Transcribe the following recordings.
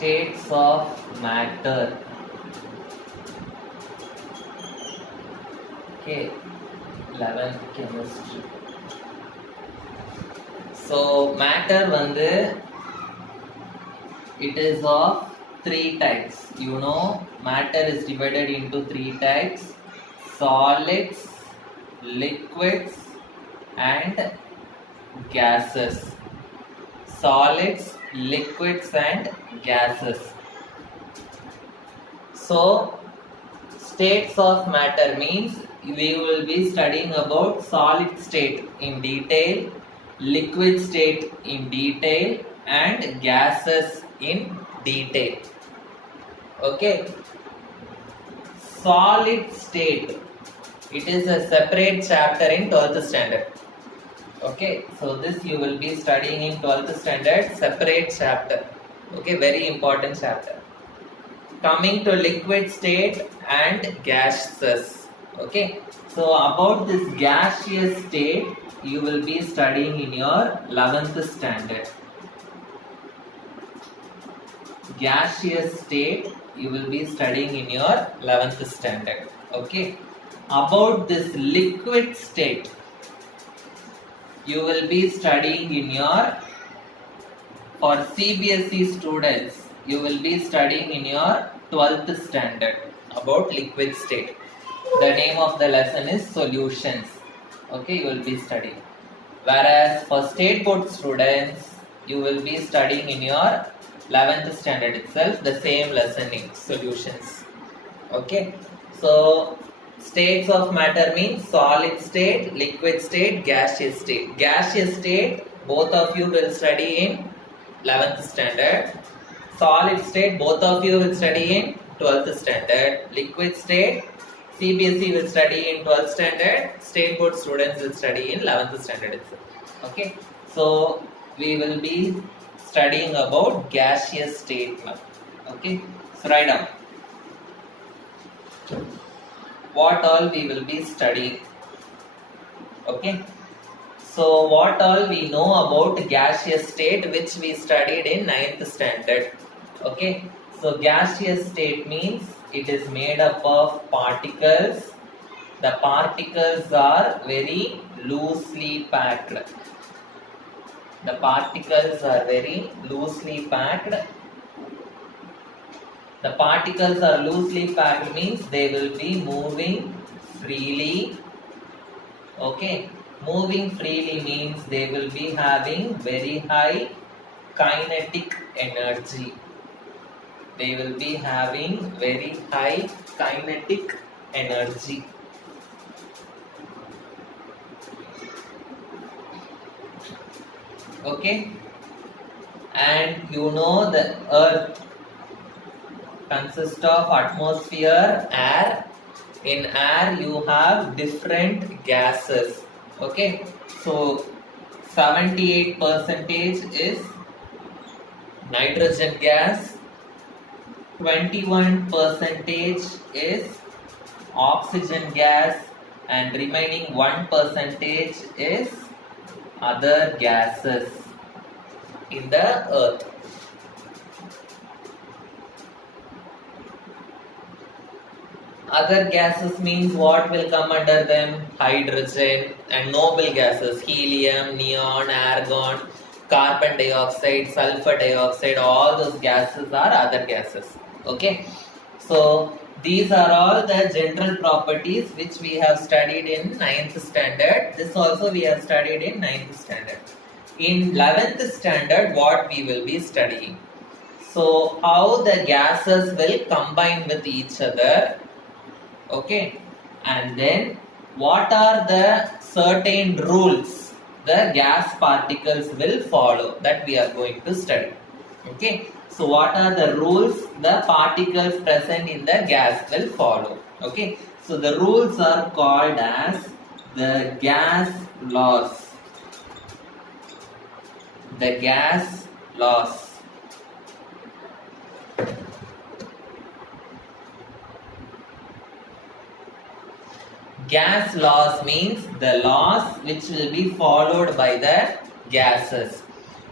States of matter. Okay, 11th chemistry. So matter வந்து it is of three types. You know, matter is divided into three types: solids, liquids, and gases. Solids, liquids, and gases. So states of matter means we will be studying about solid state in detail, liquid state in detail, and gases in detail. Okay, solid state, it is a separate chapter in 12th standard. Okay, so this you will be studying in 12th standard, separate chapter. Okay, very important chapter. Coming to liquid state and gases. Okay, so about this gaseous state you will be studying in your 11th standard. Gaseous state you will be studying in your 11th standard. Okay, about this liquid state you will be studying in your, for CBSE students, you will be studying in your 12th standard about liquid state. The name of the lesson is solutions. Okay, you will be studying. Whereas for state board students, you will be studying in your 11th standard itself the same lesson name, solutions. Okay, so states of matter means solid state, liquid state, gaseous state. Gaseous state both of you will study in 11th standard. Solid state both of you will study in 12th standard. Liquid state CBSE will study in 12th standard. State board students will study in 11th standard itself. Okay, so we will be studying about gaseous state now. Okay, so write down what all we will be studying. Okay, so what all we know about gaseous state which we studied in 9th standard. Okay, so gaseous state means it is made up of particles. The particles are very loosely packed. The particles are very loosely packed. The particles are loosely packed means they will be moving freely. Okay, moving freely means they will be having very high kinetic energy. They will be having very high kinetic energy. Okay, and you know the earth consists of atmosphere, air. In air you have different gases. Okay, so 78% is nitrogen gas, 21% is oxygen gas, and remaining 1% is other gases in the earth. Other gases means what will come under them? Hydrogen and noble gases, helium, neon, argon, carbon dioxide, sulfur dioxide, all those gases are other gases. Okay, so these are all the general properties which we have studied in 9th standard. This also we have studied in 9th standard. In 11th standard, what we will be studying? So how the gases will combine with each other. Okay, and then what are the certain rules the gas particles will follow, that we are going to study. Okay, so what are the rules the particles present in the gas will follow? Okay, so the rules are called as the gas laws. The gas laws. Gas laws means the laws which will be followed by the gases.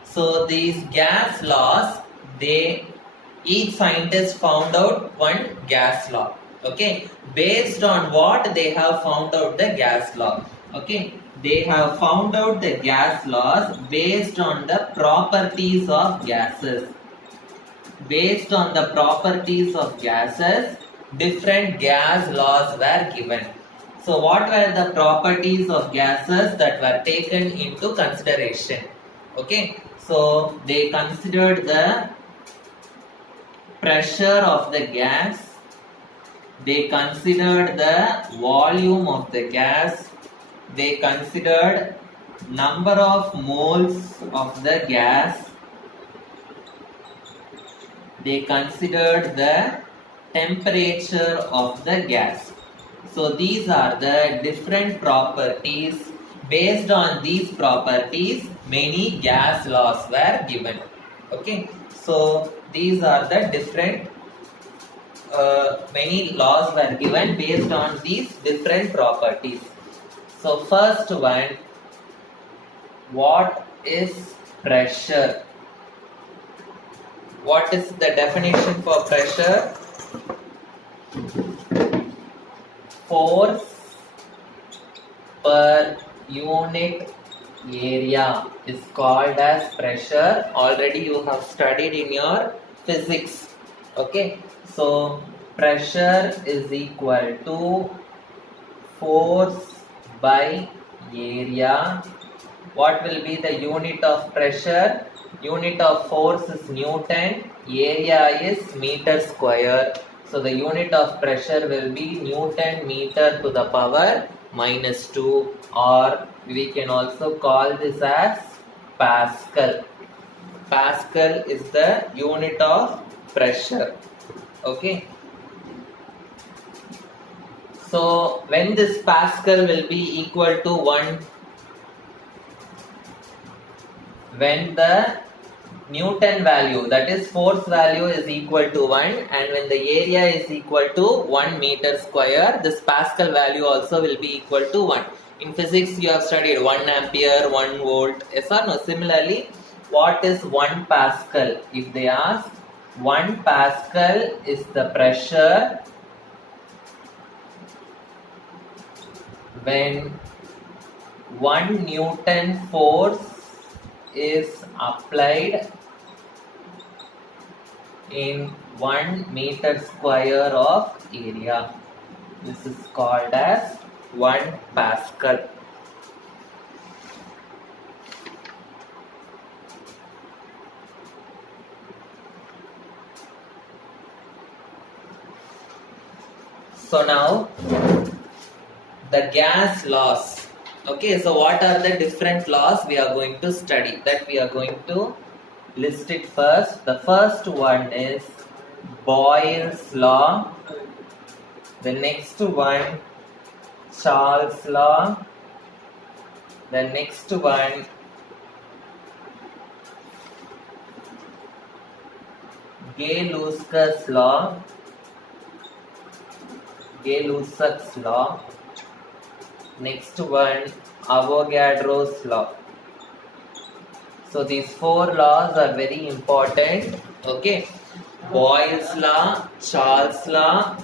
So these gas laws, they Each scientist found out one gas law. Okay, based on what they have found out the gas law. Okay, they have found out the gas laws based on the properties of gases. Based on the properties of gases, different gas laws were given. So, what were the properties of gases that were taken into consideration? Okay, so they considered the pressure of the gas, they considered the volume of the gas, they considered number of moles of the gas, they considered the temperature of the gas. So these are the different properties. Based on these properties, many gas laws were given. Okay, so these are the different many laws were given based on these different properties. So first one, what is pressure? What is the definition for pressure? Force per unit area is called as pressure. Already you have studied in your physics. Okay, so pressure is equal to force by area. What will be the unit of pressure? Unit of force is Newton, area is meter square. So the unit of pressure will be Newton meter to the power -2, or we can also call this as Pascal. Pascal is the unit of pressure. Okay. So when this Pascal will be equal to 1, when the Newton value, that is force value, is equal to 1, and when the area is equal to 1 meter square, this Pascal value also will be equal to 1. In physics you have studied 1 ampere, 1 volt, yes or no? Similarly, what is 1 Pascal? If they ask, 1 Pascal is the pressure when 1 Newton force is applied in 1 meter square of area. This is called as 1 Pascal. So now the gas laws. Okay, so what are the different laws we are going to study? That we are going to list it first. The first one is Boyle's law. The next one, Charles' law. The next one, Gay-Lussac's law. Gay-Lussac's law. Next one, Avogadro's law. So these 4 laws are very important. Okay, Boyle's law, Charles' law,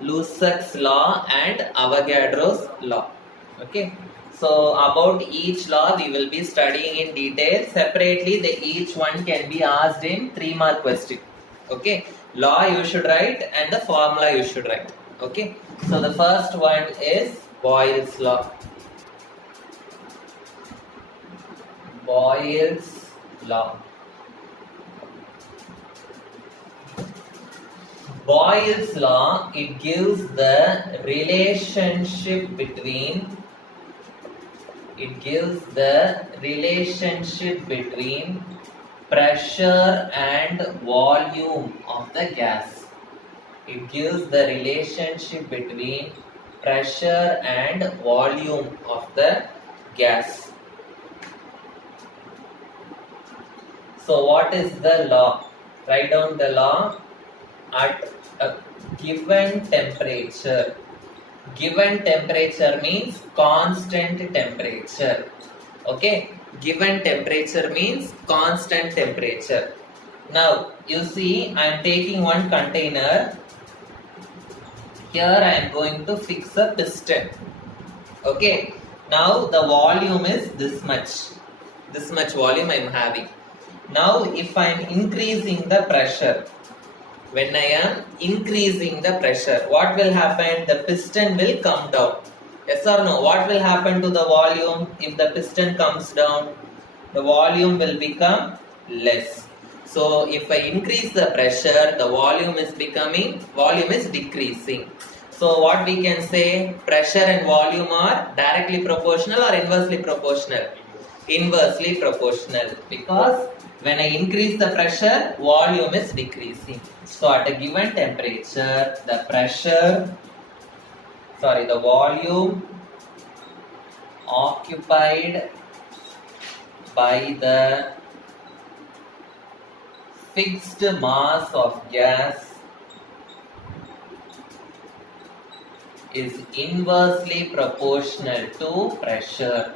Lussac's law, and Avogadro's law. Okay, so about each law we will be studying in detail. Separately, each one can be asked in 3-mark question. Okay, law you should write and the formula you should write. Okay, so the first one is Boyle's law. Boyle's law. Boyle's law, it gives the relationship between pressure and volume of the gas. It gives the relationship between pressure and volume of the gas. So what is the law? Write down the law. At a given temperature. Given temperature means constant temperature. Okay. Given temperature means constant temperature. Now you see I am taking one container. Here I am going to fix a piston. Okay. Now the volume is this much. This much volume I am having. Now if I am increasing the pressure, when I am increasing the pressure, what will happen? The piston will come down. Yes or no? What will happen to the volume if the piston comes down? The volume will become less. So if I increase the pressure, the volume is decreasing. So what we can say, pressure and volume are directly proportional or inversely proportional? Inversely proportional, because when I increase the pressure, volume is decreasing. So at a given temperature, the volume occupied by the fixed mass of gas is inversely proportional to pressure.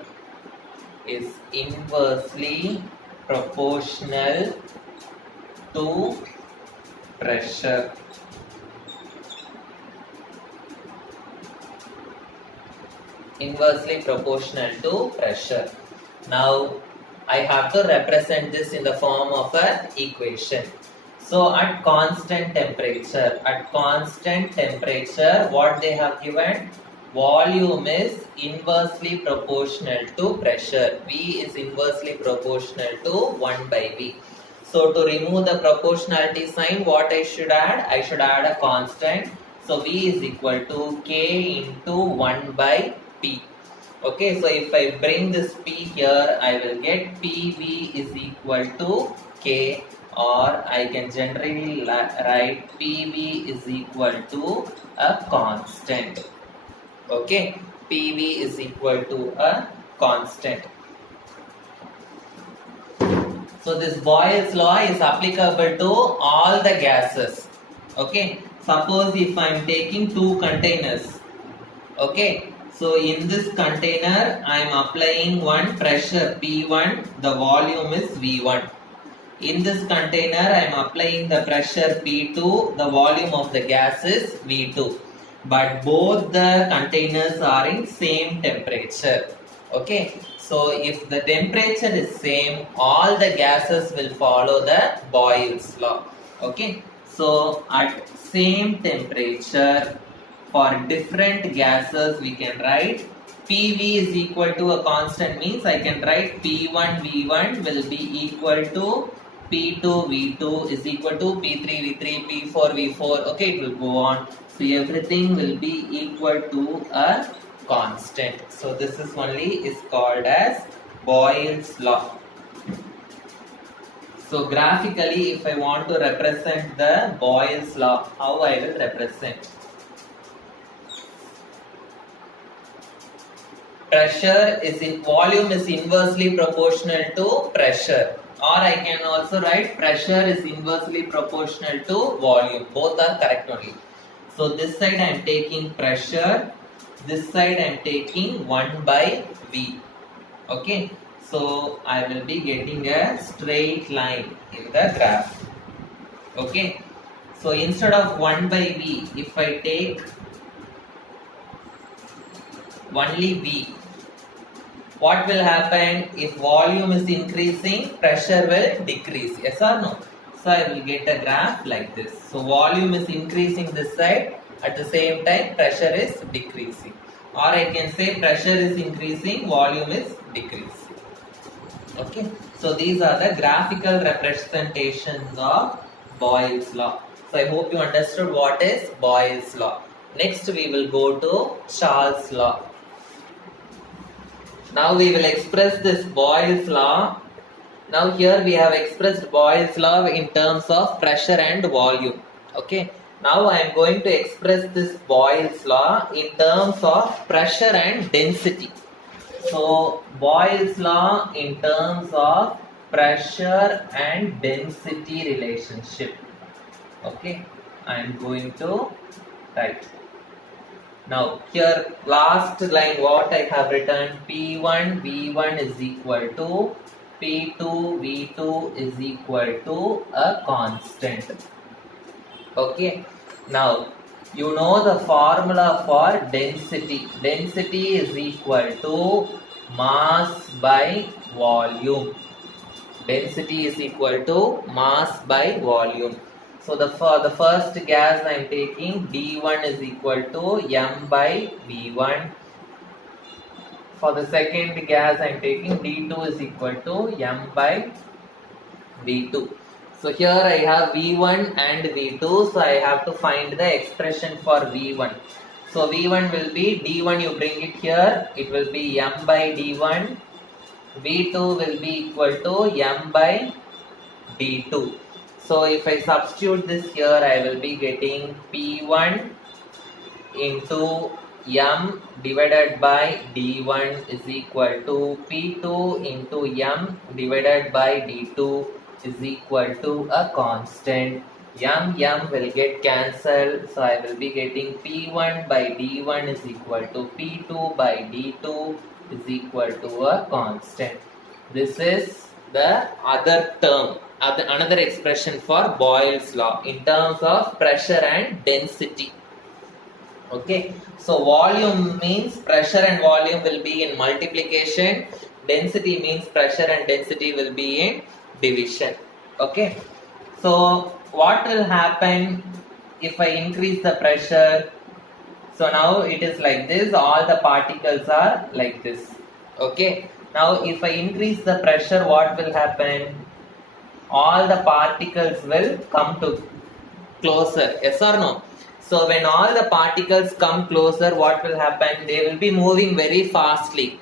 Is inversely proportional to pressure. Inversely proportional to pressure. Now I have to represent this in the form of an equation. So at constant temperature, what they have given? Volume is inversely proportional to pressure. V is inversely proportional to 1 by V. So to remove the proportionality sign, what I should add? I should add a constant. So V is equal to K into 1 by P. Okay, so if I bring this P here, I will get PV is equal to K, or I can generally write PV is equal to a constant. Okay, PV is equal to a constant. So this Boyle's law is applicable to all the gases. Okay, suppose if I am taking two containers. Okay, so in this container I am applying one pressure P1, the volume is V1. In this container I am applying the pressure P2, the volume of the gas is V2. But both the containers are in same temperature. Okay, so if the temperature is same, all the gases will follow the Boyle's law. Okay, so at same temperature, for different gases we can write PV is equal to a constant, means I can write P1 V1 will be equal to P2 V2 is equal to P3 V3, P4 V4. Okay, it will go on. So everything will be equal to a constant. So this is called as Boyle's law. So graphically, if I want to represent the Boyle's law, how I will represent? Volume is inversely proportional to pressure, or I can also write pressure is inversely proportional to volume. Both are correct only. So this side I am taking pressure, this side I am taking 1 by V. Okay, so I will be getting a straight line in the graph. Okay, so instead of 1 by V, if I take only V, what will happen? If volume is increasing, pressure will decrease. Yes or no? So I will get a graph like this. So volume is increasing this side, at the same time pressure is decreasing. Or I can say pressure is increasing, volume is decreasing. Okay. So these are the graphical representations of Boyle's law. So I hope you understood what is Boyle's law. Next we will go to Charles' law. Now we will express this Boyle's law. Now here we have expressed Boyle's law in terms of pressure and volume. Okay. Now I am going to express this Boyle's law in terms of pressure and density. So Boyle's law in terms of pressure and density relationship. Okay. I am going to write. Now here last line what I have written, P1 V1 is equal to P2 V2 is equal to a constant. Okay. Now you know the formula for density. Density is equal to mass by volume. Density is equal to mass by volume. So for the first gas I am taking, D1 is equal to m by V1. For the second gas I am taking, D2 is equal to m by V2. So here I have V1 and V2. So I have to find the expression for V1. So V1 will be D1, you bring it here, it will be m by D1. V2 will be equal to m by D2. So if I substitute this here, I will be getting P1 into m divided by D1 is equal to P2 into m divided by D2 is equal to a constant. M will get cancelled, so I will be getting P1 by D1 is equal to P2 by D2 is equal to a constant. This is the other term, another expression for Boyle's law in terms of pressure and density. Okay, so volume means pressure and volume will be in multiplication. Density means pressure and density will be in division. Okay, so what will happen if I increase the pressure? So now it is like this, all the particles are like this. Okay, now if I increase the pressure, what will happen? All the particles will come to closer, yes or no? So when all the particles come closer, what will happen? They will be moving very fastly.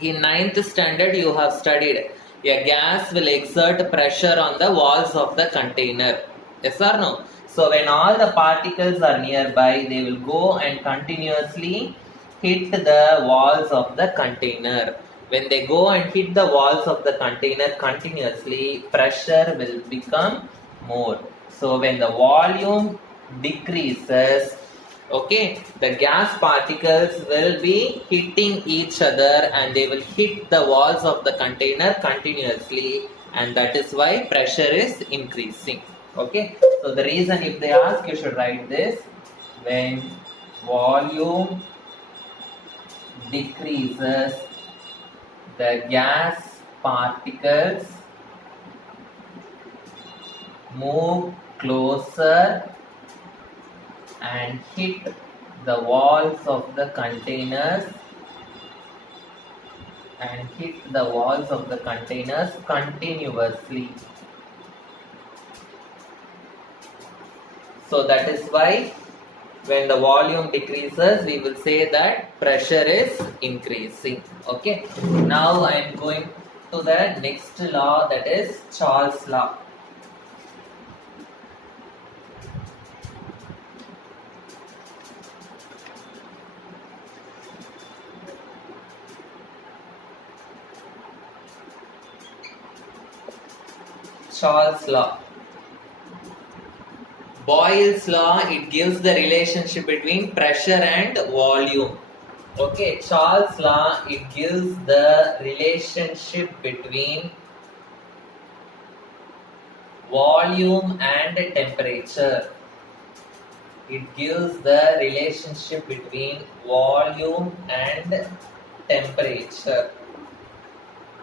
In 9th standard you have studied, a gas will exert pressure on the walls of the container, yes or no? So when all the particles are nearby, they will go and continuously hit the walls of the container. When they go and hit the walls of the container continuously, pressure will become more. So when the volume decreases, okay, the gas particles will be hitting each other and they will hit the walls of the container continuously, and that is why pressure is increasing. Okay, so the reason, if they ask, you should write this: when volume decreases, the gas particles move closer and hit the walls of the containers continuously. So that is why when the volume decreases, we will say that pressure is increasing. Okay, now I am going to the next law, that is Charles' law. Charles' law. Boyle's law, it gives the relationship between pressure and volume. Okay, Charles' law, it gives the relationship between volume and temperature. It gives the relationship between volume and temperature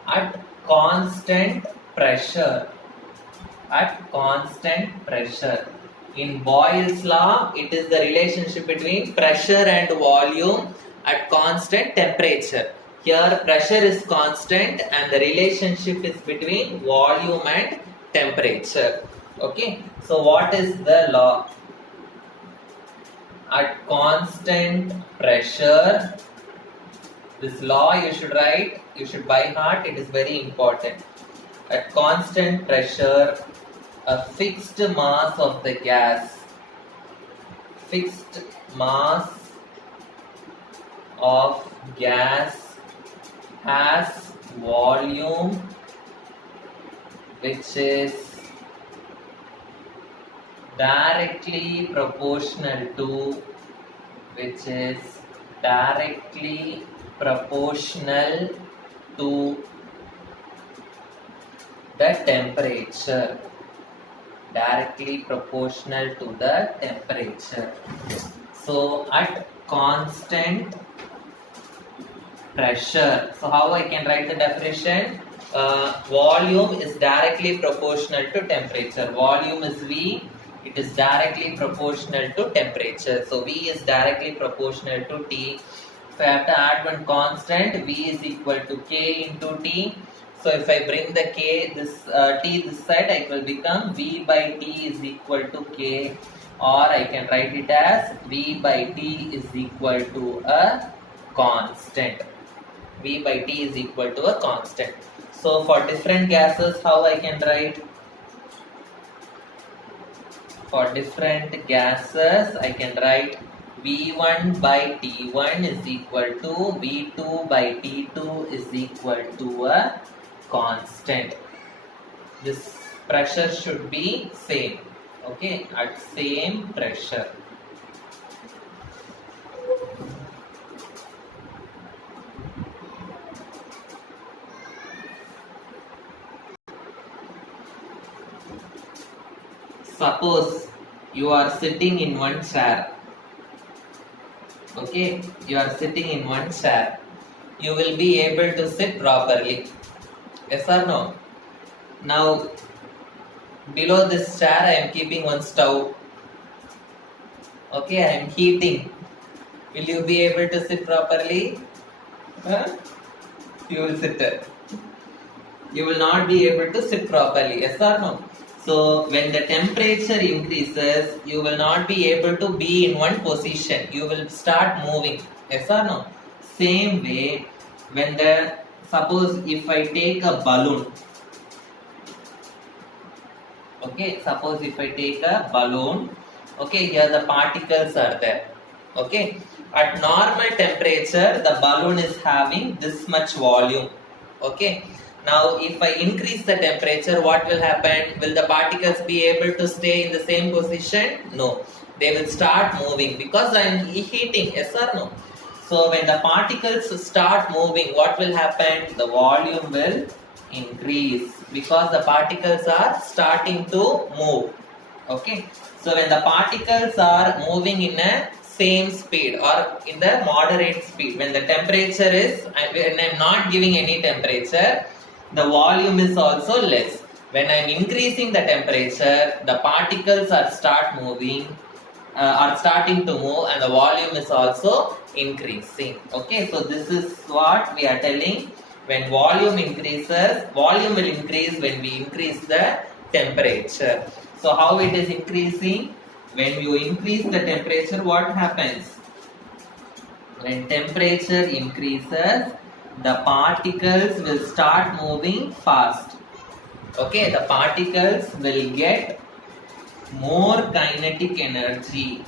at constant pressure. In Boyle's law, it is the relationship between pressure and volume at constant temperature. Here pressure is constant and the relationship is between volume and temperature. Okay, so what is the law? At constant pressure, this law you should write, you should by heart, it is very important. At constant pressure, a fixed mass of the gas, has volume which is directly proportional to which is directly proportional to the temperature. Directly proportional to the temperature. So at constant pressure. So how I can write the definition? Volume is directly proportional to temperature. Volume is V. It is directly proportional to temperature. So V is directly proportional to T. So I have to add one constant. V is equal to K into T. So if I bring the K, T this side, it will become V by T is equal to K, or I can write it as V by T is equal to a constant. V by T is equal to a constant. So for different gases, how I can write? For different gases, I can write V1 by T1 is equal to V2 by T2 is equal to a constant. This pressure should be same. Okay, at same pressure. Suppose you are sitting in one chair. Okay, you are sitting in one chair. You will be able to sit properly. Yes or no? Now, below this chair, I am keeping one stove. Okay, I am heating. Will you be able to sit properly? Huh? You will sit there. You will not be able to sit properly. Yes or no? So when the temperature increases, you will not be able to be in one position. You will start moving. Yes or no? Same way, when suppose if I take a balloon. Okay, suppose if I take a balloon. Okay, here the particles are there. Okay, at normal temperature, the balloon is having this much volume. Okay. Now, if I increase the temperature, what will happen? Will the particles be able to stay in the same position? No. They will start moving because I am heating. Yes or no? So, when the particles start moving, what will happen? The volume will increase because the particles are starting to move. Okay. So, when the particles are moving in a same speed or in the moderate speed, when the temperature is, when I am not giving any temperature, the volume is also less. When I am increasing the temperature, the particles are starting to move, and the volume is also increasing. Okay, so this is what we are telling. When volume increases, volume will increase when we increase the temperature. So how it is increasing? When you increase the temperature, what happens? When temperature increases, the particles will start moving fast. Okay, the particles will get more kinetic energy.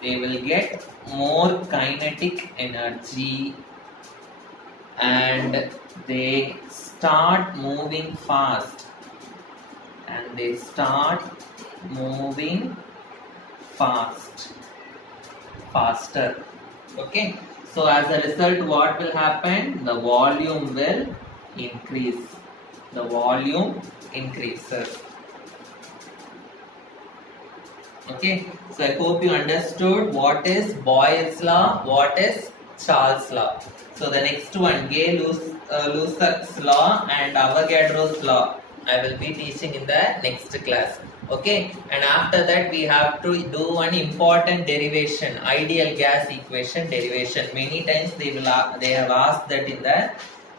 They will get more kinetic energy and they start moving fast. And they start moving faster. Okay. So as a result, what will happen? The volume will increase. The volume increases. Okay. So I hope you understood what is Boyle's law, what is Charles' law. So the next one, Gay-Lussac's law and Avogadro's law, I will be teaching in the next class. Okay, and after that we have to do one important derivation, ideal gas equation derivation. Many times they have asked that in the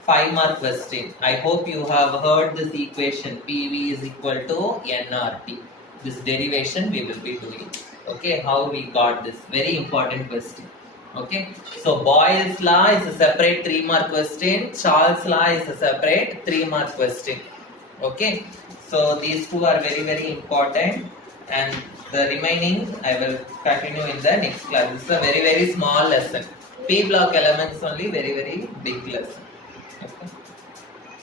5-mark question. I hope you have heard this equation, PV is equal to nRT. This derivation we will be doing. Okay, how we got this, very important question. Okay, so Boyle's law is a separate 3-mark question, Charles' law is a separate 3-mark question. Okay, so these two are very, very important, and the remaining I will continue in the next class. This is a very, very small lesson. P block elements only very, very big lesson. Okay.